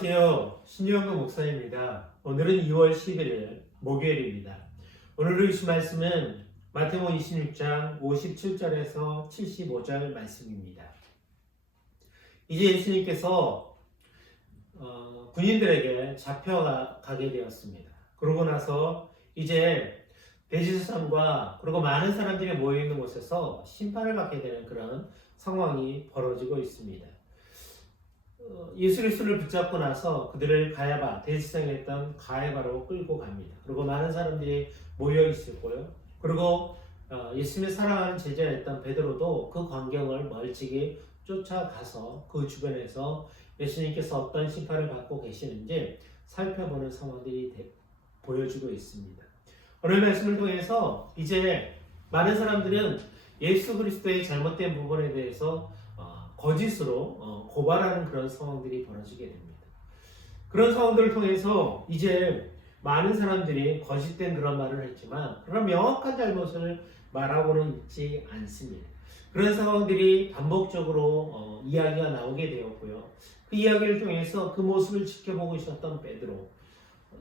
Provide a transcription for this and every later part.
안녕하세요. 신유한국 목사입니다. 오늘은 2월 11일 목요일입니다. 오늘 읽으신 말씀은 마태복음 26장 57절에서 75절 말씀입니다. 이제 예수님께서 군인들에게 잡혀가게 되었습니다. 그러고 나서 이제 대지수산과 그리고 많은 사람들이 모여있는 곳에서 심판을 받게 되는 그런 상황이 벌어지고 있습니다. 예수 그리스도를 붙잡고 나서 그들을 가야바, 대지상에 있던 가야바로 끌고 갑니다. 그리고 많은 사람들이 모여 있었고요. 그리고 예수님의 사랑하는 제자였던 베드로도 그 광경을 멀찍이 쫓아가서 그 주변에서 예수님께서 어떤 심판을 받고 계시는지 살펴보는 상황들이 보여지고 있습니다. 오늘 말씀을 통해서 이제 많은 사람들은 예수 그리스도의 잘못된 부분에 대해서 거짓으로 고발하는 그런 상황들이 벌어지게 됩니다. 그런 상황들을 통해서 이제 많은 사람들이 거짓된 그런 말을 했지만 그런 명확한 잘못을 말하고는 있지 않습니다. 그런 상황들이 반복적으로 이야기가 나오게 되었고요. 그 이야기를 통해서 그 모습을 지켜보고 있었던 베드로,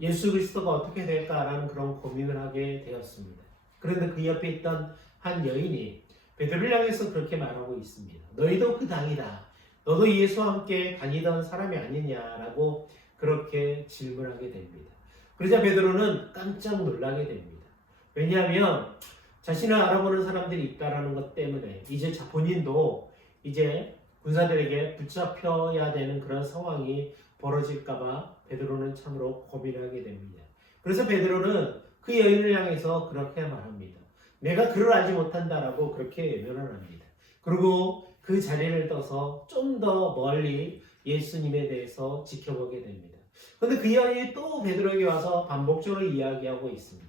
예수 그리스도가 어떻게 될까라는 그런 고민을 하게 되었습니다. 그런데 그 옆에 있던 한 여인이 베드로를 향해서 그렇게 말하고 있습니다. 너희도 그 당이다. 너도 예수와 함께 다니던 사람이 아니냐라고 그렇게 질문하게 됩니다. 그러자 베드로는 깜짝 놀라게 됩니다. 왜냐하면 자신을 알아보는 사람들이 있다라는 것 때문에 이제 본인도 이제 군사들에게 붙잡혀야 되는 그런 상황이 벌어질까봐 베드로는 참으로 고민하게 됩니다. 그래서 베드로는 그 여인을 향해서 그렇게 말합니다. 내가 그를 알지 못한다라고 그렇게 외면을 합니다. 그리고 그 자리를 떠서 좀 더 멀리 예수님에 대해서 지켜보게 됩니다. 그런데 그 여인이 또 베드로에게 와서 반복적으로 이야기하고 있습니다.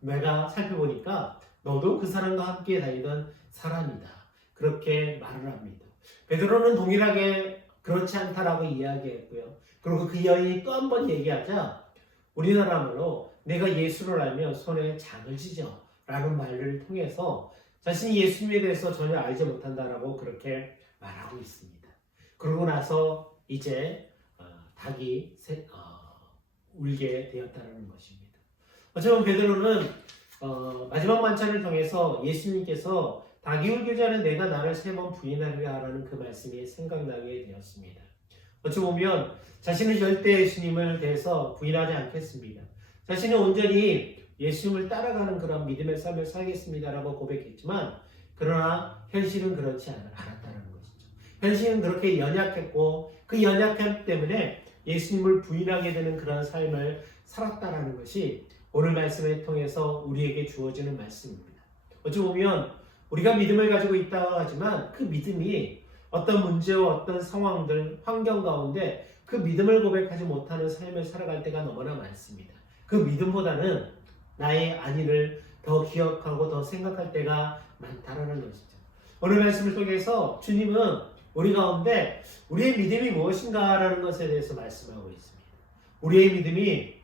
내가 살펴보니까 너도 그 사람과 함께 다니던 사람이다. 그렇게 말을 합니다. 베드로는 동일하게 그렇지 않다라고 이야기했고요. 그리고 그 여인이 또 한 번 얘기하자 우리나라 말로 내가 예수를 알면 손에 장을 지져 라는 말을 통해서 자신이 예수님에 대해서 전혀 알지 못한다라고 그렇게 말하고 있습니다. 그러고 나서 이제 닭이 울게 되었다는 것입니다. 어쩌면 베드로는 마지막 만찬을 통해서 예수님께서 닭이 울기 전에 내가 나를 3번 부인하리라는 그 말씀이 생각나게 되었습니다. 어찌 보면 자신은 절대 예수님을 대해서 부인하지 않겠습니다. 자신은 온전히 예수님을 따라가는 그런 믿음의 삶을 살겠습니다라고 고백했지만 그러나 현실은 그렇지 않았다는 것이죠. 현실은 그렇게 연약했고 그 연약함 때문에 예수님을 부인하게 되는 그런 삶을 살았다라는 것이 오늘 말씀을 통해서 우리에게 주어지는 말씀입니다. 어찌 보면 우리가 믿음을 가지고 있다고 하지만 그 믿음이 어떤 문제와 어떤 상황들, 환경 가운데 그 믿음을 고백하지 못하는 삶을 살아갈 때가 너무나 많습니다. 그 믿음보다는 나의 안위를 더 기억하고 더 생각할 때가 많다라는 것이죠. 오늘 말씀을 통해서 주님은 우리 가운데 우리의 믿음이 무엇인가라는 것에 대해서 말씀하고 있습니다. 우리의 믿음이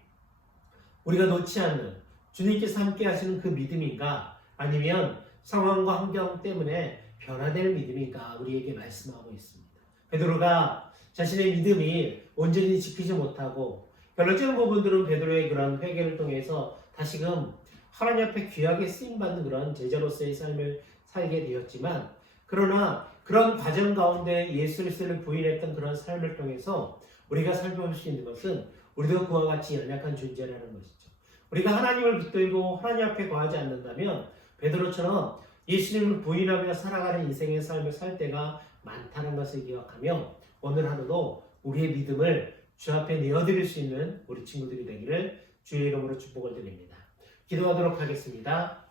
우리가 놓지 않는 주님께서 함께 하시는 그 믿음인가 아니면 상황과 환경 때문에 변화될 믿음인가 우리에게 말씀하고 있습니다. 베드로가 자신의 믿음이 온전히 지키지 못하고 결론적인 부분들은 베드로의 그런 회개를 통해서 다시금 하나님 앞에 귀하게 쓰임받는 그런 제자로서의 삶을 살게 되었지만 그러나 그런 과정 가운데 예수 그리스도를 부인했던 그런 삶을 통해서 우리가 살펴볼 수 있는 것은 우리도 그와 같이 연약한 존재라는 것이죠. 우리가 하나님을 붙들고 하나님 앞에 거하지 않는다면 베드로처럼 예수님을 부인하며 살아가는 인생의 삶을 살 때가 많다는 것을 기억하며 오늘 하루도 우리의 믿음을 주 앞에 내어드릴 수 있는 우리 친구들이 되기를 주의 이름으로 축복을 드립니다. 기도하도록 하겠습니다.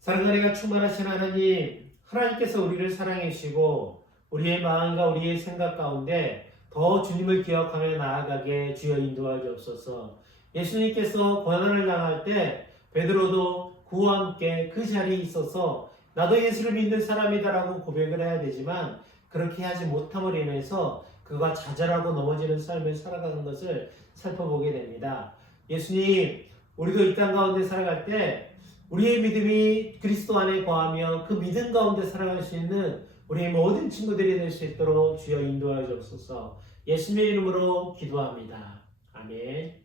사랑하는 이가 충만하신 하나님, 하나님께서 우리를 사랑해 주시고 우리의 마음과 우리의 생각 가운데 더 주님을 기억하며 나아가게 주여 인도하여 주옵소서. 예수님께서 고난을 당할 때 베드로도 그와 함께 그 자리에 있어서 나도 예수를 믿는 사람이다라고 고백을 해야 되지만 그렇게 하지 못함으로 인해서 그가 좌절하고 넘어지는 삶을 살아가는 것을 살펴보게 됩니다. 예수님, 우리도 이 땅 가운데 살아갈 때 우리의 믿음이 그리스도 안에 거하며 그 믿음 가운데 살아갈 수 있는 우리의 모든 친구들이 될 수 있도록 주여 인도하여 주옵소서. 예수님의 이름으로 기도합니다. 아멘.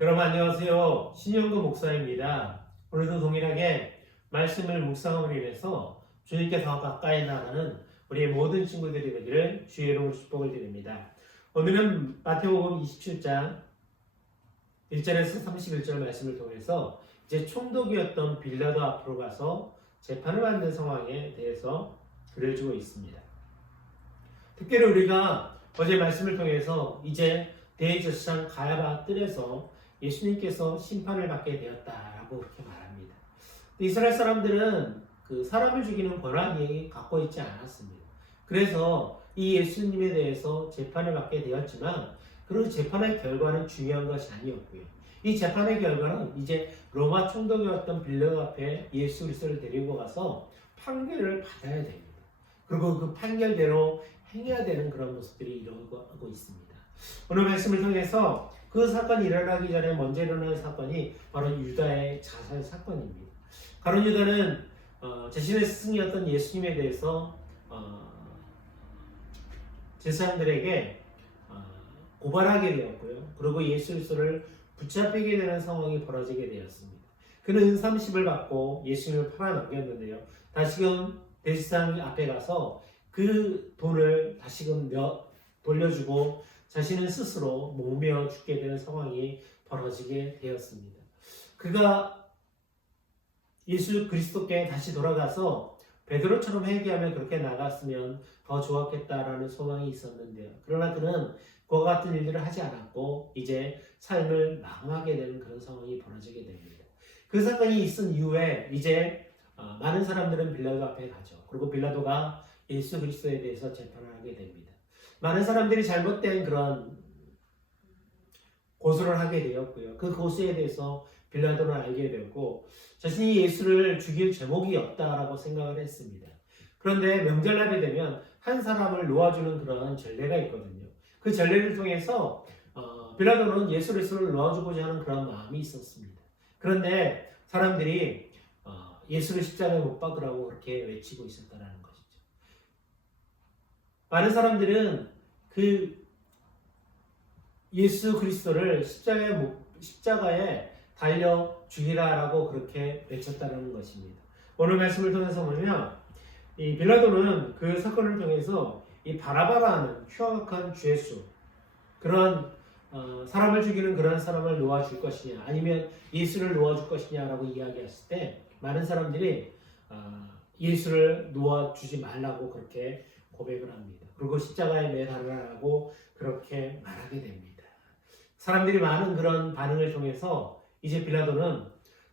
여러분 안녕하세요. 신영구 목사입니다. 오늘도 동일하게 말씀을 묵상함으로 인해서 주님께 더 가까이 나가는 우리 모든 친구들이 되기를 주의 이름으로 축복을 드립니다. 오늘은 마태복음 27장 1절에서 31절 말씀을 통해서 이제 총독이었던 빌라도 앞으로 가서 재판을 받는 상황에 대해서 그려주고 있습니다. 특별히 우리가 어제 말씀을 통해서 이제 대제사장 가야바 뜰에서 예수님께서 심판을 받게 되었다라고 그렇게 말합니다. 이스라엘 사람들은 그 사람을 죽이는 권한이 갖고 있지 않았습니다. 그래서 이 예수님에 대해서 재판을 받게 되었지만 그 재판의 결과는 중요한 것이 아니었고요. 이 재판의 결과는 이제 로마 총독이었던 빌라도 앞에 예수 그리스도를 데리고 가서 판결을 받아야 됩니다. 그리고 그 판결대로 행해야 되는 그런 모습들이 일어나고 있습니다. 오늘 말씀을 통해서 그 사건이 일어나기 전에 먼저 일어난 사건이 바로 유다의 자살 사건입니다. 가룟 유다는 자신의 스승이었던 예수님에 대해서 제사장들에게 고발하게 되었고요. 그리고 예수 그리스도를 붙잡히게 되는 상황이 벌어지게 되었습니다. 그는 30을 받고 예수님을 팔아넘겼는데요. 다시금 대제사장 앞에 가서 그 돈을 다시금 돌려주고 자신은 스스로 목매어 죽게 되는 상황이 벌어지게 되었습니다. 그가 예수 그리스도께 다시 돌아가서 베드로처럼 회개하며 그렇게 나갔으면 더 좋았겠다라는 소망이 있었는데요. 그러나 그는 그와 같은 일들을 하지 않았고 이제 삶을 망하게 되는 그런 상황이 벌어지게 됩니다. 그 사건이 있은 이후에 이제 많은 사람들은 빌라도 앞에 가죠. 그리고 빌라도가 예수 그리스도에 대해서 재판을 하게 됩니다. 많은 사람들이 잘못된 그런 고소를 하게 되었고요. 그 고소에 대해서 빌라도는 알게 되고 자신이 예수를 죽일 제목이 없다라고 생각을 했습니다. 그런데 명절날이 되면 한 사람을 놓아주는 그런 전례가 있거든요. 그 전례를 통해서 빌라도는 예수 그리스도를 놓아주고자 하는 그런 마음이 있었습니다. 그런데 사람들이 예수를 십자가에 못 박으라고 그렇게 외치고 있었다는 것이죠. 많은 사람들은 그 예수 그리스도를 십자가에 달려 죽이라라고 그렇게 외쳤다는 것입니다. 오늘 말씀을 통해서 보면 이 빌라도는 그 사건을 통해서 이 바라바라는 흉악한 죄수 그런 사람을 죽이는 그런 사람을 놓아줄 것이냐 아니면 예수를 놓아줄 것이냐라고 이야기했을 때 많은 사람들이 예수를 놓아주지 말라고 그렇게 고백을 합니다. 그리고 십자가에 매달으라고 그렇게 말하게 됩니다. 사람들이 많은 그런 반응을 통해서 이제 빌라도는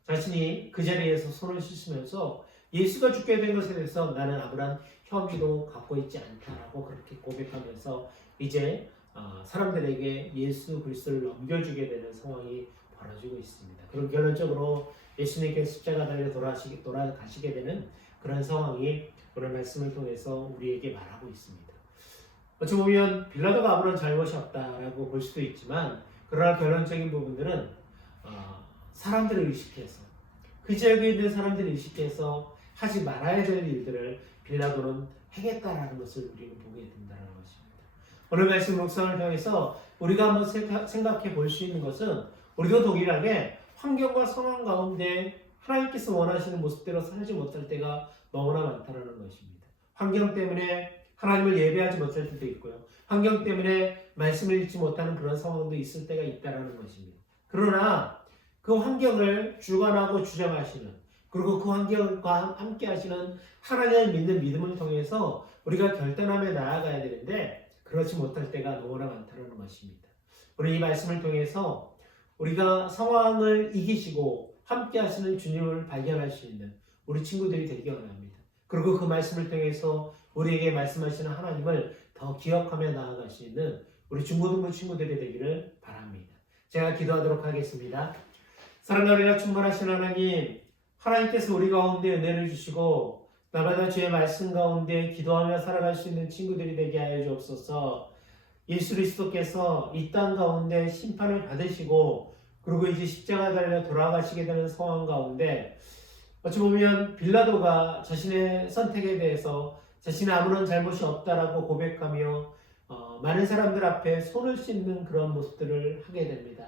자신이 그 자리에서 손을 씻으면서 예수가 죽게 된 것에 대해서 나는 아무런 혐의도 갖고 있지 않다라고 그렇게 고백하면서 이제 사람들에게 예수 그리스도를 넘겨주게 되는 상황이 벌어지고 있습니다. 그럼 결론적으로 예수님께서 십자가 달려 돌아가시게 되는 그런 상황이 오늘 말씀을 통해서 우리에게 말하고 있습니다. 어찌 보면 빌라도가 아무런 잘못이 없다라고 볼 수도 있지만 그러나 결론적인 부분들은 사람들을 의식해서 그 지역에 있는 사람들을 의식해서 하지 말아야 될 일들을 빌라도는 행했다라는 것을 우리는 보게 된다는 것입니다. 오늘 말씀 묵상을 통해서 우리가 한번 생각해 볼 수 있는 것은 우리도 동일하게 환경과 상황 가운데 하나님께서 원하시는 모습대로 살지 못할 때가 너무나 많다는 것입니다. 환경 때문에 하나님을 예배하지 못할 때도 있고요. 환경 때문에 말씀을 읽지 못하는 그런 상황도 있을 때가 있다는 것입니다. 그러나 그 환경을 주관하고 주장하시는 그리고 그 환경과 함께 하시는 하나님을 믿는 믿음을 통해서 우리가 결단하며 나아가야 되는데 그렇지 못할 때가 너무나 많다는 것입니다. 우리 이 말씀을 통해서 우리가 상황을 이기시고 함께 하시는 주님을 발견할 수 있는 우리 친구들이 되기 원합니다. 그리고 그 말씀을 통해서 우리에게 말씀하시는 하나님을 더 기억하며 나아갈 수 있는 우리 중고등부 친구들이 되기를 바랍니다. 제가 기도하도록 하겠습니다. 사랑하리라 충만하신 하나님, 하나님께서 우리 가운데 은혜를 주시고 날마다 주의 말씀 가운데 기도하며 살아갈 수 있는 친구들이 되게 하여 주옵소서. 예수 그리스도께서 이 땅 가운데 심판을 받으시고 그리고 이제 십자가 달려 돌아가시게 되는 상황 가운데 어찌 보면 빌라도가 자신의 선택에 대해서 자신의 아무런 잘못이 없다라고 고백하며 많은 사람들 앞에 손을 씻는 그런 모습들을 하게 됩니다.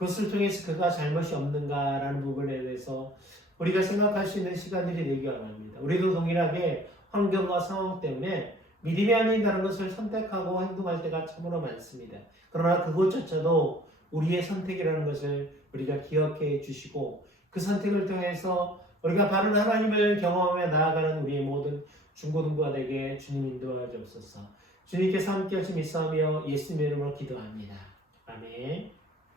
그것을 통해서 그가 잘못이 없는가라는 부분에 대해서 우리가 생각할 수 있는 시간들이 되기 원합니다. 우리도 동일하게 환경과 상황 때문에 믿음이 아닌다는 것을 선택하고 행동할 때가 참으로 많습니다. 그러나 그것조차도 우리의 선택이라는 것을 우리가 기억해 주시고 그 선택을 통해서 우리가 바른 하나님을 경험하며 나아가는 우리의 모든 중고등부가 되게 주님 인도하여 주옵소서. 주님께서 함께 하심 있사오며 예수님의 이름으로 기도합니다. 아멘.